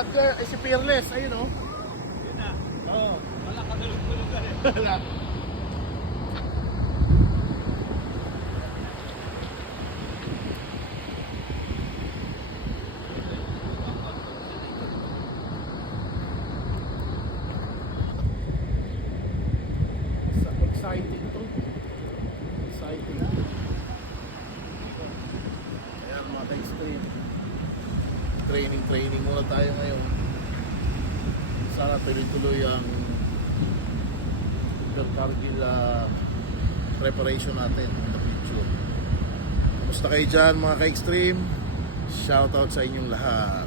At si Fearless, ayun oh. Yun na. Oo. Wala kadulog-dulog ka rin. Wala. Exciting to. Exciting. Ayan mga ka-extreme. Training muna tayo ngayon. Sana tuloy-tuloy ang Cargill preparation natin in the future. Kumusta kayo dyan mga ka-extreme? Shoutout sa inyong lahat.